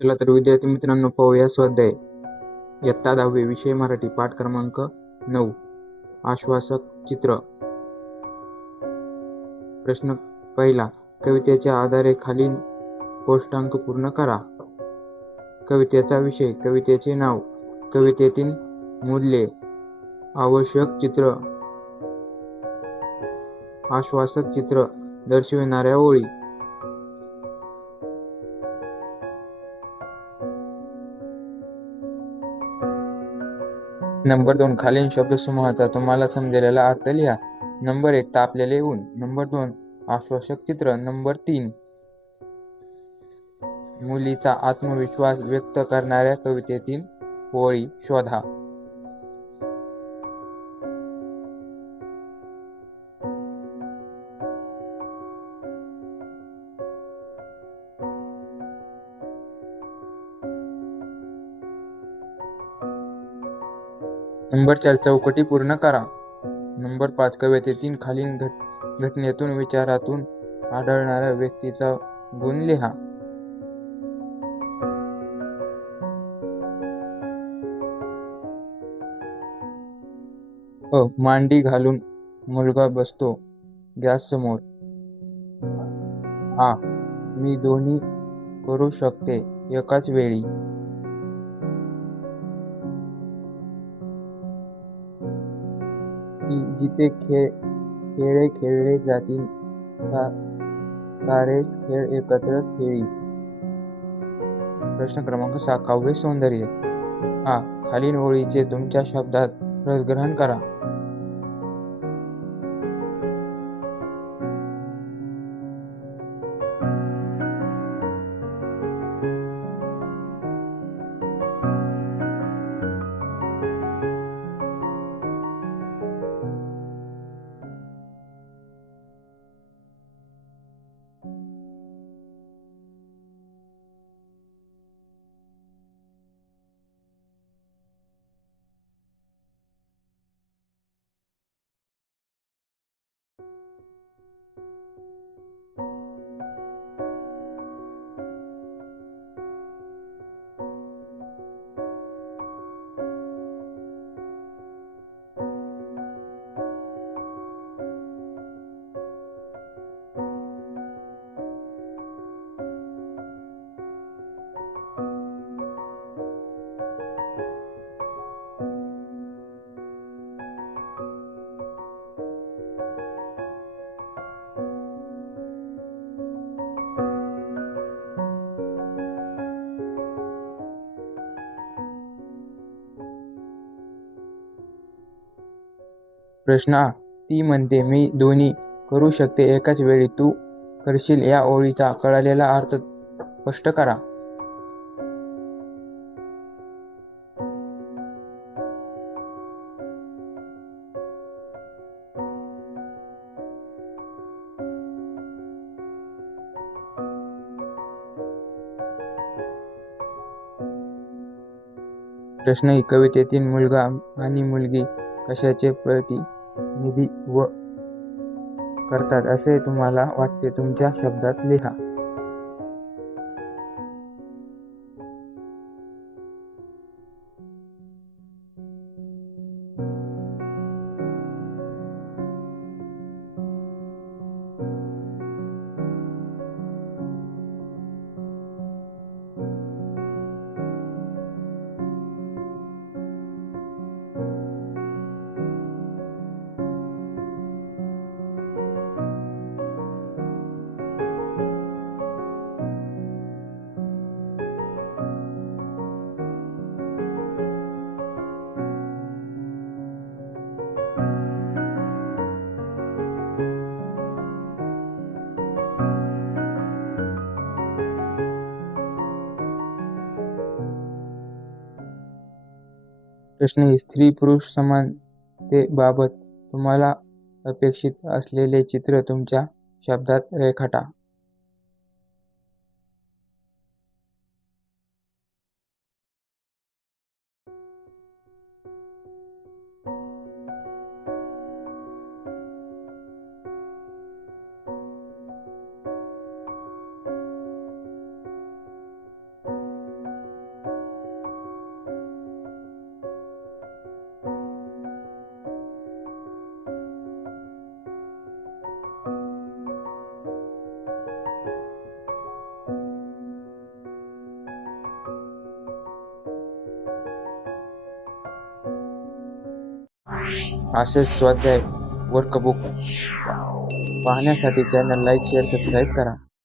चला तर विद्यार्थी मित्रांनो, पाहूया स्वाध्याय इयत्ता 10वी विषय मराठी पाठ क्रमांक 9 आश्वासक चित्र. प्रश्न पहिला, कवितेच्या आधारे खालील कोष्टांक पूर्ण करा. कवितेचा विषय, कवितेचे नाव, कवितेतील मूल्ये, आवश्यक चित्र, आश्वासक चित्र दर्शविणाऱ्या ओळी. नंबर 2, खालील शब्दसमूहाचा तुम्हाला समजलेला अर्थ लिहा. नंबर 1, तापलेले ऊन. नंबर 2, आश्वासक चित्र. नंबर 3, मुलीचा आत्मविश्वास व्यक्त करणाऱ्या कवितेतील ओळी शोधा. नंबर 4, चौकटी पूर्ण करा. नंबर 5, कवितेतील खालील घटनेतून विचारातून आढळणाऱ्या व्यक्तीचा गुण लिहा. मांडी घालून मुलगा बसतो गॅस समोर. मी दोन्ही करू शकते एकाच वेळी. जिथे खेळ खेळले जातील सारेच खेळ एकत्र खेळी. प्रश्न क्रमांक 6, काव्य सौंदर्य. खालील ओळीचे तुमच्या शब्दात रसग्रहण करा. प्रश्न आ, ती म्हणते मी दोन्ही करू शकते एकाच वेळी, तू करशील. या ओळीचा कळलेला अर्थ स्पष्ट करा. प्रश्न ई, कवितेतील मुलगा आणि मुलगी कशाचे प्रतिनिधित्व करतात असे तुम्हाला वाटते? तुमच्या शब्दात लिहा. प्रश्न ई, स्त्री पुरुष समानतेबाबत तुम्हाला अपेक्षित असलेले चित्र तुमच्या शब्दात रेखाटा. असेच स्वाध्याय वर्कबुक पाहण्यासाठी चॅनल लाईक शेअर सबस्क्राईब करा.